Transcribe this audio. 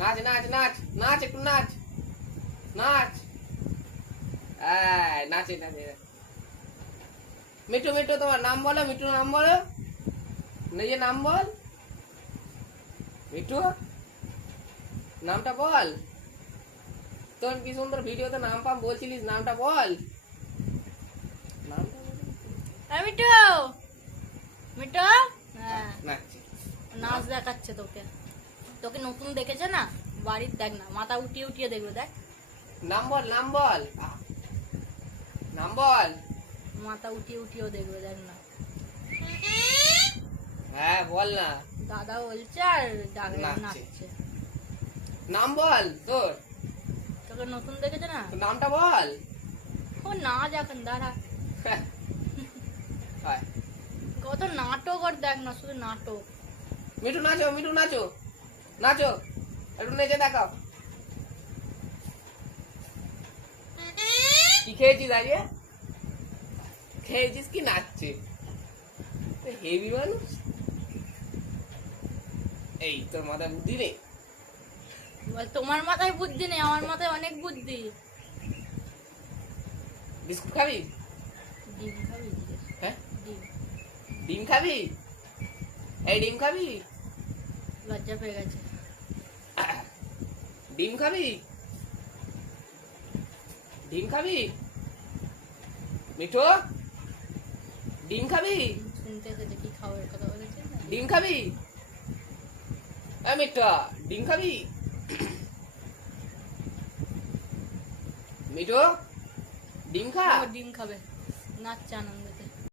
নাচ নাচ নাচ নাচ, একটু নাচ নাচ। নাচে নাচে। মিঠু মিঠু তোমার নাম বলো, মিঠু নাম বলো, নিজের নাম বল। মিঠু নামটা বল। তোর কি সুন্দর ভিডিওতে নাম পাম বলছিলিস, নামটা বল। নামটা বল। মিঠু মিঠু নাচছে। নাচ দেখাচ্ছে তোকে। তোকে নতুন দেখেছে না, বাড়ির দেখ না, মাথা উঠিয়ে উঠিয়ে দেখবে, দেখ। নাম বল, নাম বল, নাম বল। মাথা উঠিয়ে উঠিয়েও দেখবে, দেখ না। হ্যাঁ বল না। দাদা বলছে আর নাচছে। নাম বল তোর। তোকে নতুন দেখেছে না, তোর নামটা বল। ও নাচ এখন দাঁড়া। কত নাটক আর দেখ না, শুধু নাটক। মিঠু নাচো, মিঠু নাচো নাচো, একটু নেচে দেখাও। কি খেয়েছিস আজকে? খেয়েছিস কি নাচছে? হেভি মানুষ। এই তোর মাথায় বুদ্ধি নেই? তোমার মাথায় বুদ্ধি নেই, আমার মাথায় অনেক বুদ্ধি। বিস্কুট খাবি? ডিম খাবি? হ্যাঁ ডিম। ডিম খাবি? এই ডিম খাবি? লজ্জা পেয়ে গেছে। ডিম খাবি? ডিম খাবি? মিঠু ডিম খাবি? শুনতে এসেছে কি খাওয়ার কথা বলেছে। ডিম খাবি? মিঠু ডিম খাবি? মিঠু ডিম খা। ডিম খাবে, নাচছে আনন্দ।